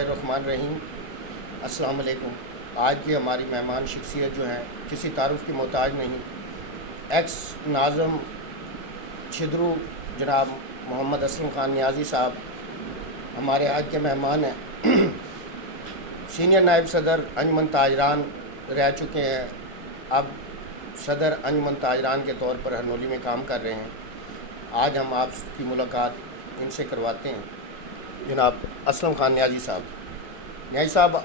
الرحمن الرحیم۔ السلام علیکم۔ آج کی ہماری مہمان شخصیت جو ہیں کسی تعارف کی محتاج نہیں، ایکس ناظم چھدرو جناب محمد اسلم خان نیازی صاحب ہمارے آج کے مہمان ہیں۔ سینئر نائب صدر انجمن تاجران رہ چکے ہیں، اب صدر انجمن تاجران کے طور پر ہرنولی میں کام کر رہے ہیں۔ آج ہم آپ کی ملاقات ان سے کرواتے ہیں۔ جناب اسلم خان نیازی صاحب،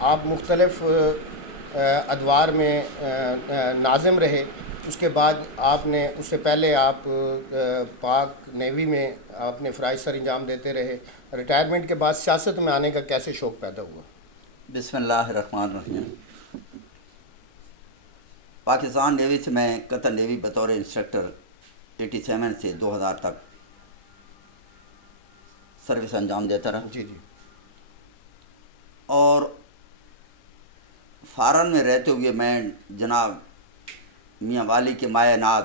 آپ مختلف ادوار میں ناظم رہے، اس کے بعد آپ نے اس سے پہلے آپ پاک نیوی میں اپنے فرائض سر انجام دیتے رہے۔ ریٹائرمنٹ کے بعد سیاست میں آنے کا کیسے شوق پیدا ہوا؟ بسم اللہ الرحمن الرحیم۔ پاکستان نیوی سے میں قطر نیوی بطور انسٹرکٹر 87 سے 2000 تک سروس انجام دیتا رہا۔ جی۔ اور فارن میں رہتے ہوئے میں جناب میاں والی کے مایہ ناز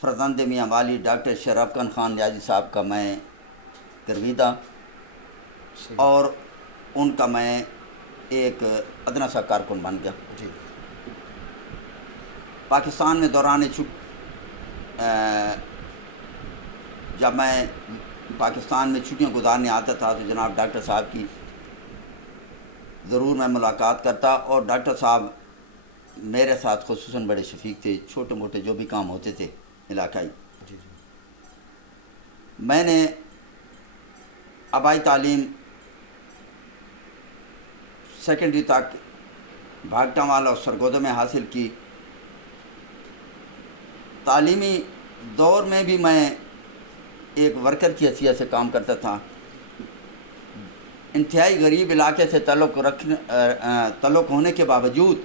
فرزند میاں والی ڈاکٹر شرف خان نیازی صاحب کا میں گرویدہ اور ان کا میں ایک ادنا سا کارکن بن گیا۔ جی۔ پاکستان میں دوران جب میں پاکستان میں چھٹیاں گزارنے آتا تھا تو جناب ڈاکٹر صاحب کی ضرور میں ملاقات کرتا، اور ڈاکٹر صاحب میرے ساتھ خصوصاً بڑے شفیق تھے، چھوٹے موٹے جو بھی کام ہوتے تھے علاقائی۔ جی۔ میں نے آبائی تعلیم سیکنڈری تک بھاگٹا والا اور سرگودا میں حاصل کی۔ تعلیمی دور میں بھی میں ایک ورکر کی حیثیت سے کام کرتا تھا۔ انتہائی غریب علاقے سے تعلق ہونے کے باوجود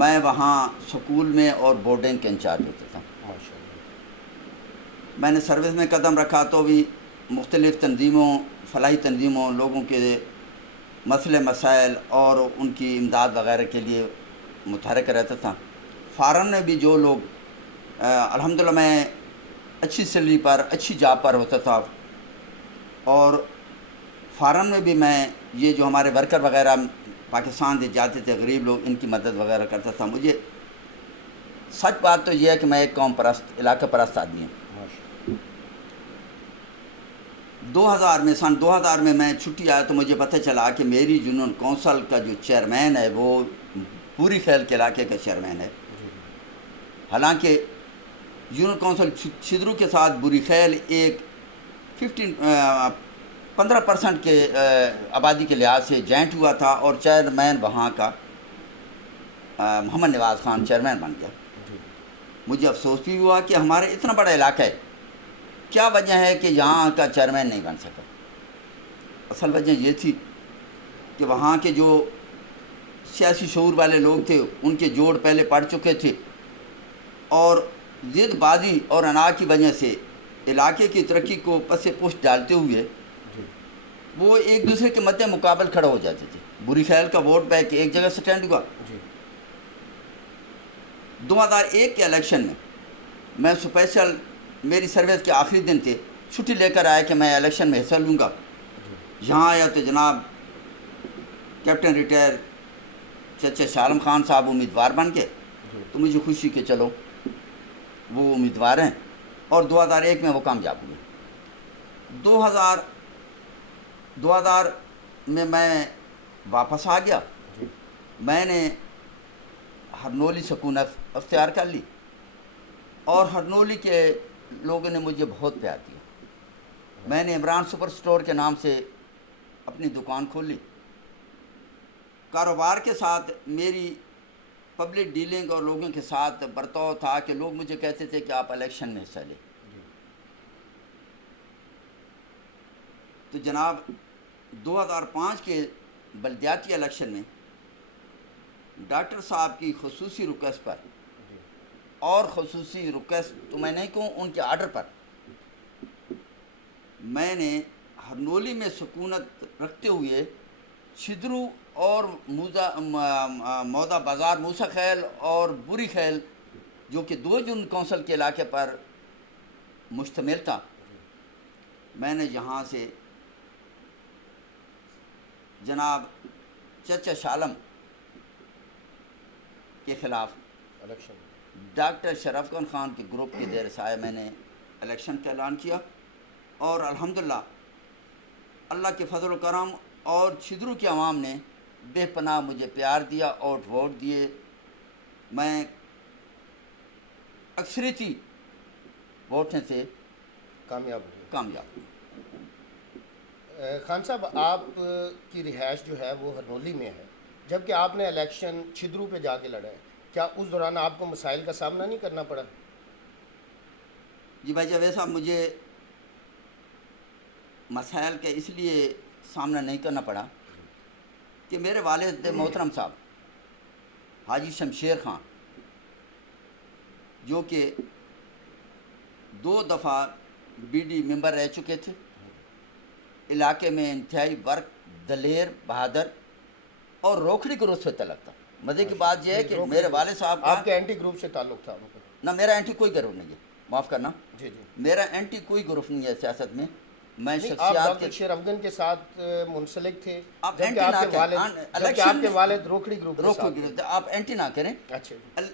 میں وہاں سکول میں اور بورڈنگ کے انچارج ہوتا تھا۔ میں نے سروس میں قدم رکھا تو بھی مختلف تنظیموں، فلاحی تنظیموں، لوگوں کے مسئلے مسائل اور ان کی امداد وغیرہ کے لیے متحرک رہتا تھا۔ فارن میں بھی جو لوگ الحمدللہ میں اچھی سیلری پر، اچھی جاب پر ہوتا تھا، اور فارن میں بھی میں یہ جو ہمارے ورکر وغیرہ پاکستان سے جاتے تھے غریب لوگ، ان کی مدد وغیرہ کرتا تھا۔ مجھے سچ بات تو یہ ہے کہ میں ایک قوم پرست، علاقہ پرست آدمی ہوں۔ 2000 میں میں چھٹی آیا تو مجھے پتہ چلا کہ میری یونین کونسل کا جو چیئرمین ہے وہ پوری خیل کے علاقے کا چیئرمین ہے۔ حالانکہ یونین کونسل چھدرو کے ساتھ بری خیل ایک 15% کے آبادی کے لحاظ سے جوائنٹ ہوا تھا، اور چیئرمین وہاں کا محمد نواز خان چیئرمین بن گیا۔ مجھے افسوس بھی ہوا کہ ہمارے اتنا بڑا علاقہ ہے، کیا وجہ ہے کہ یہاں کا چیئرمین نہیں بن سکا؟ اصل وجہ یہ تھی کہ وہاں کے جو سیاسی شعور والے لوگ تھے ان کے جوڑ پہلے پڑ چکے تھے، اور ضد بازی اور انا کی وجہ سے علاقے کی ترقی کو پس پشت ڈالتے ہوئے وہ ایک دوسرے کے مد مقابل کھڑے ہو جاتے تھے۔ بری خیل کا ووٹ بینک ایک جگہ سٹینڈ ہوا۔ 2001 کے الیکشن میں میں اسپیشل، میری سروس کے آخری دن تھے، چھٹی لے کر آیا کہ میں الیکشن میں حصہ لوں گا۔ یہاں آیا تو جناب کیپٹن ریٹائر چچا شاہ عالم خان صاحب امیدوار بن گئے، تو مجھے خوشی کہ چلو وہ امیدوار ہیں، اور 2001 میں وہ کامیاب ہوئے۔ 2000 میں واپس آ گیا۔ میں نے ہرنولی سکونت اختیار کر لی، اور ہرنولی کے لوگوں نے مجھے بہت پیار دیا۔ میں نے عمران سپر سٹور کے نام سے اپنی دکان کھولی۔ کاروبار کے ساتھ میری پبلک ڈیلنگ اور لوگوں کے ساتھ برتاؤ تھا کہ لوگ مجھے کہتے تھے کہ آپ الیکشن میں حصہ لیں۔ تو جناب 2005 کے بلدیاتی الیکشن میں ڈاکٹر صاحب کی خصوصی ریکویسٹ پر، اور خصوصی ریکویسٹ تو میں نہیں کہوں، ان کے آرڈر پر میں نے ہرنولی میں سکونت رکھتے ہوئے چھدرو اور مودا بازار موسیٰ خیل اور بری خیل، جو کہ 2 یونین کونسل کے علاقے پر مشتمل تھا، میں نے یہاں سے جناب چچا شالم کے خلاف الیکشن ڈاکٹر شرف خان کے گروپ کے زیر سایہ میں نے الیکشن کا اعلان کیا، اور الحمدللہ اللہ کے فضل و کرم اور چھدرو کی عوام نے بے پناہ مجھے پیار دیا اور ووٹ دیے، میں اکثریتی ووٹیں سے کامیاب ہوئے۔ کامیاب ہوں۔ خان صاحب، آپ کی رہائش جو ہے وہ ہرنولی میں ہے، جبکہ آپ نے الیکشن چھدرو پہ جا کے لڑا ہے، کیا اس دوران آپ کو مسائل کا سامنا نہیں کرنا پڑا؟ جی بھائی جاوید صاحب، مجھے مسائل کا اس لیے سامنا نہیں کرنا پڑا کہ میرے والد محترم صاحب حاجی شمشیر خان، جو کہ 2 دفعہ بی ڈی ممبر رہ چکے تھے، علاقے میں انتہائی ورک، دلیر، بہادر اور روکھڑی گروپ سے تعلق تھا۔ مزے کی بات یہ ہے کہ میرے والد صاحب کا آپ کے اینٹی گروپ سے تعلق تھا؟ نہ، میرا اینٹی کوئی گروپ نہیں ہے، معاف کرنا، جی جی، میرا اینٹی کوئی گروپ نہیں ہے سیاست میں۔ میں نہیں، آپ شخصیات ڈاکٹر شیر افغان کے ساتھ منسلک تھے، آپ جبکہ اینٹی آپ نہ کے کریں، والد الیکشن روکھڑی گروپ کے روکو ساتھ تھے۔ گروپ، آپ اینٹی نہ کریں۔ اچھا جی،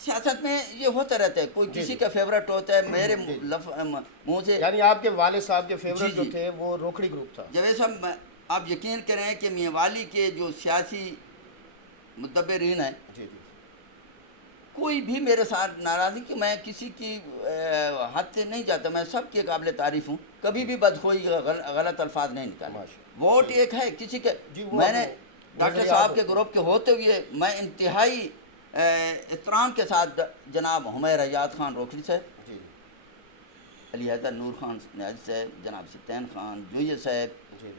سیاست میں یہ ہوتا رہتا ہے، کوئی جی کسی جی، کا فیوریٹ ہوتا ہے، میرے جی، منہ سے یعنی آپ کے والد صاحب کے جی فیورٹ جو جی تھے وہ روکھڑی گروپ تھا۔ جاوید صاحب، آپ یقین کریں کہ میوالی کے جو سیاسی مدبرین ہیں، جی جی، کوئی بھی میرے ساتھ ناراضی کہ میں کسی کی حد سے نہیں جاتا، میں سب کے قابل تعریف ہوں، کبھی بھی بدخوئی غلط الفاظ نہیں نکالے۔ ماشاء ووٹ ایک ہے کسی کے، جی، وہ میں نے اپنے ڈاکٹر نظریات صاحب کے ہوتے ہیں۔ گروپ کے ہوتے ہوئے میں انتہائی احترام کے ساتھ جناب حمیر حیات خان روکھڑی صاحب، جی علی حیدر نور خان نیازی صاحب، جناب ستین خان جوئی صاحب، جی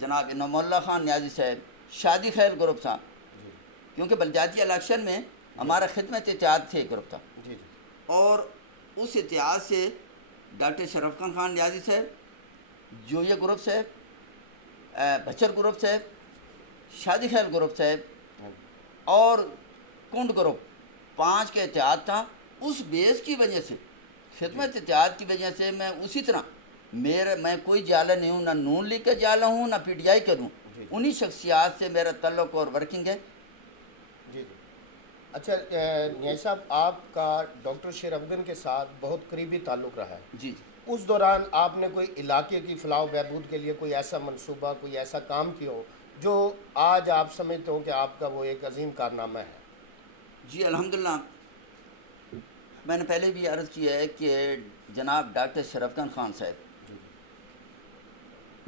جناب انعام اللہ خان نیازی صاحب، شادی خیر گروپ تھا، جی کیونکہ بلدیاتی الیکشن میں ہمارا خدمت اتحاد تھے گروپ تھا، جی اور اس اتحاد سے ڈاکٹر شرف خان نیازی صاحب، جوئی گروپ صاحب، بچر گروپ صاحب، شادی خیر گروپ صاحب اور کنڈ گروپ، 5 کا اتحاد تھا۔ اس بیس کی وجہ سے، خدمت اتحاد کی وجہ سے میں اسی طرح میں کوئی جالا نہیں ہوں، نہ نون لیگ کا جالا ہوں، نہ پی ٹی آئی کا ہوں، جی انہی شخصیات سے میرا تعلق اور ورکنگ ہے۔ جی جی۔ اچھا نیاز صاحب، آپ کا ڈاکٹر شیر افغان کے ساتھ بہت قریبی تعلق رہا ہے، جی جی اس دوران آپ نے کوئی علاقے کی فلاح و بہبود کے لیے کوئی ایسا منصوبہ، کوئی ایسا کام کیا ہو جو آج آپ سمجھتے ہو کہ آپ کا وہ ایک عظیم کارنامہ ہے؟ جی الحمدللہ، میں نے پہلے بھی عرض کیا ہے کہ جناب ڈاکٹر شرف خان صاحب جی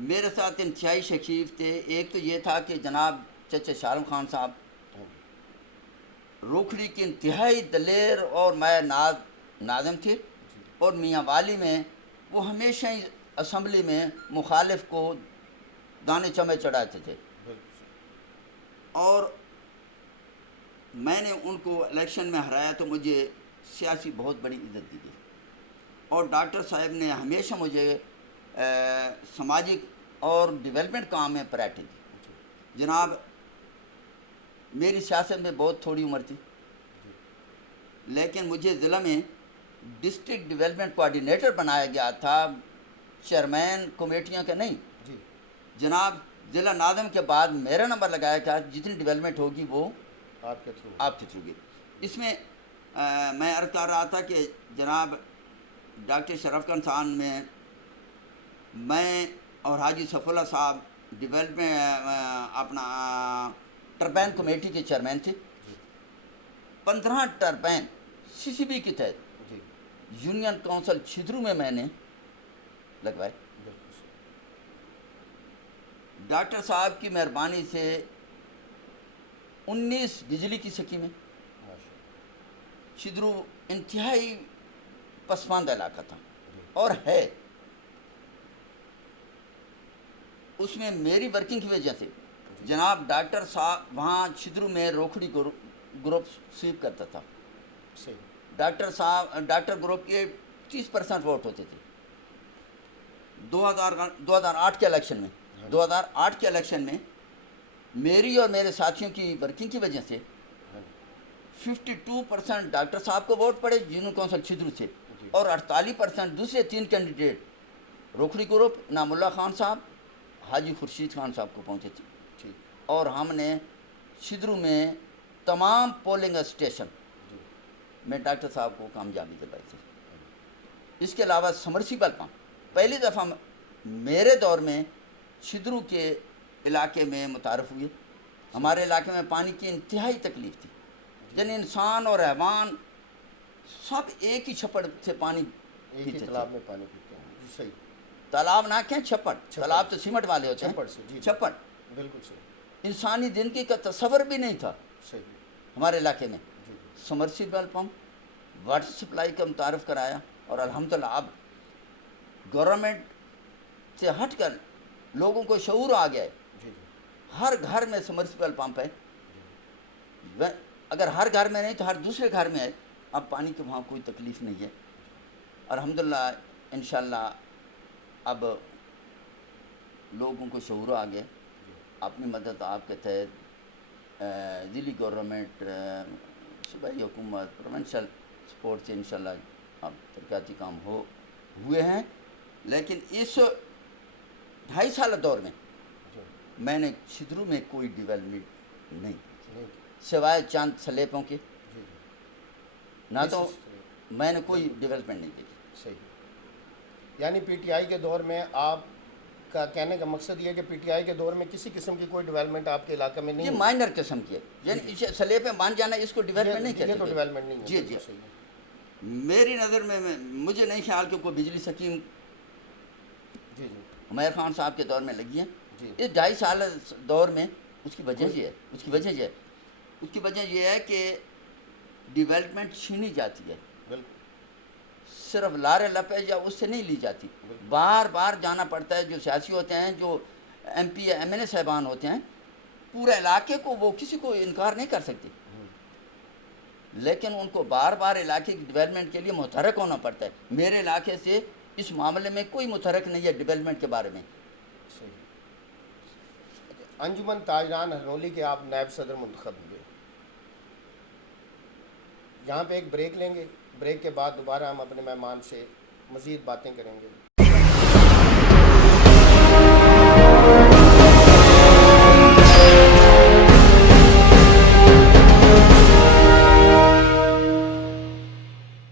میرے ساتھ انتہائی شکیف تھے۔ ایک تو یہ تھا کہ جناب چچا شالم خان صاحب روکھڑی کے انتہائی دلیر اور میں ناظم تھے، اور میاں والی میں وہ ہمیشہ ہی اسمبلی میں مخالف کو دانے چمے چڑھاتے تھے، اور میں نے ان کو الیکشن میں ہرایا تو مجھے سیاسی بہت بڑی عزت دی گئی، اور ڈاکٹر صاحب نے ہمیشہ مجھے سماجی اور ڈیولپمنٹ کام میں پرائرٹی دی۔ جناب میری سیاست میں بہت تھوڑی عمر تھی، لیکن مجھے ضلع میں ڈسٹرکٹ ڈیولپمنٹ کوآرڈینیٹر بنایا گیا تھا، چیئرمین کمیٹیاں کا نہیں۔ جی جناب ضلع ناظم کے بعد میرا نمبر لگایا گیا، جتنی ڈیولپمنٹ ہوگی وہ آپ کے تھرو آپ کے تھرو گی۔ اس میں میں عرض کر رہا تھا کہ جناب ڈاکٹر شرف خان میں اور حاجی صف اللہ صاحب ڈیولپمنٹ اپنا ٹربین کمیٹی کے چیئرمین تھے۔ 15 ٹربین سی سی بی کے تحت جی یونین کونسل چھدرو میں نے لگوائے۔ بالکل صحیح۔ ڈاکٹر صاحب کی مہربانی سے 19 بجلی کی سکیمیں۔ ماشاء اللہ۔ چھدرو انتہائی پسماندہ علاقہ تھا جی اور ہے، اس میں میری ورکنگ کی وجہ سے جناب ڈاکٹر صاحب وہاں چھدرو میں روکھڑی گروپ سویپ کرتا تھا، صحیح۔ ڈاکٹر گروپ کے 30% ووٹ ہوتے تھے۔ 2008 کے الیکشن میں 2008 کے الیکشن میں میری اور میرے ساتھیوں کی ورکنگ کی وجہ سے 52% ڈاکٹر صاحب کو ووٹ پڑے یونین کونسل چھدرو سے، اور 48% دوسرے 3 کینڈیڈیٹ روکھڑی گروپ نعم اللہ خان صاحب حاجی خورشید خان صاحب کو پہنچے تھے، ٹھیک، اور ہم نے شدرو میں تمام پولنگ اسٹیشن جی، میں ڈاکٹر صاحب کو کامیابی دلوائی تھی۔ اس کے علاوہ سمرسیبل پمپ پہلی دفعہ میرے دور میں شدرو کے علاقے میں متعارف ہوئے۔ ہمارے علاقے میں پانی کی انتہائی تکلیف تھی، یعنی انسان اور حیوان سب ایک ہی چھپڑ سے پانی ایک ہی پیتے تھے۔ تالاب میں پانی پیتے ہیں، جی صحیح، تالاب نہ کہیں چھپڑ، تالاب تو سیمنٹ والے ہوتے چھپڑ سے، ہیں، جی جی، چھپڑ بالکل صحیح، انسانی زندگی کا تصور بھی نہیں تھا صحیح، ہمارے علاقے میں۔ جی جی، سمرسیبل پمپ، واٹر سپلائی کا متعارف کرایا، اور الحمدللہ اب گورنمنٹ سے ہٹ کر لوگوں کو شعور آ گیا ہے، جی جی، ہر گھر میں سمرسیبل پمپ ہے، اگر ہر گھر میں نہیں تو ہر دوسرے گھر میں ہے، اب پانی کی وہاں کوئی تکلیف نہیں ہے الحمدللہ۔ انشاءاللہ اب لوگوں کو شعور آ گیا، اپنی مدد آپ کے تحت ضلعی گورنمنٹ، صوبائی حکومت، پروونشل سپورٹ سے انشاءاللہ اب ترقیاتی کام ہوئے ہیں۔ لیکن اس 2.5 سال دور میں جی، میں نے شدرو میں کوئی ڈیولپمنٹ نہیں نہیں، سوائے چاند سلیپوں کے، جی جی، نہ تو میں نے کوئی ڈیولپمنٹ نہیں دیکھی۔ صحیح، یعنی پی ٹی آئی کے دور میں آپ کا کہنے کا مقصد یہ ہے کہ پی ٹی آئی کے دور میں کسی قسم کی کوئی ڈیولپمنٹ آپ کے علاقے میں نہیں یہ ہوئی؟ مائنر قسم کی ہے، یعنی اسے سلیب میں مان جانا اس کو ڈیولپمنٹ نہیں یہ کہتے تو تھے۔ ڈیولپمنٹ نہیں ہے، جی جی، بالکل صحیح ہے، میری نظر میں مجھے نہیں خیال کہ کوئی بجلی سکیم جی جی، عمیر خان صاحب کے دور میں لگی ہے۔ جی، اس 2.5 سال دور میں اس کی وجہ یہ ہے، اس کی وجہ یہ ہے کہ ڈیولپمنٹ چھینی جاتی ہے، بالکل، صرف لارے لپے یا اس سے نہیں لی جاتی، بار بار جانا پڑتا ہے۔ جو سیاسی ہوتے ہیں، جو ایم پی ایم این اے صاحبان ہوتے ہیں، پورے علاقے کو وہ کسی کو انکار نہیں کر سکتے، لیکن ان کو بار بار علاقے کی ڈیولپمنٹ کے لیے متحرک ہونا پڑتا ہے۔ میرے علاقے سے اس معاملے میں کوئی متحرک نہیں ہے ڈیولپمنٹ کے بارے میں۔ صحیح۔ انجمن تاجران ہرنولی کے آپ نائب صدر منتخب ہوئے، یہاں پہ ایک بریک لیں گے، بریک کے بعد دوبارہ ہم اپنے مہمان سے مزید باتیں کریں گے۔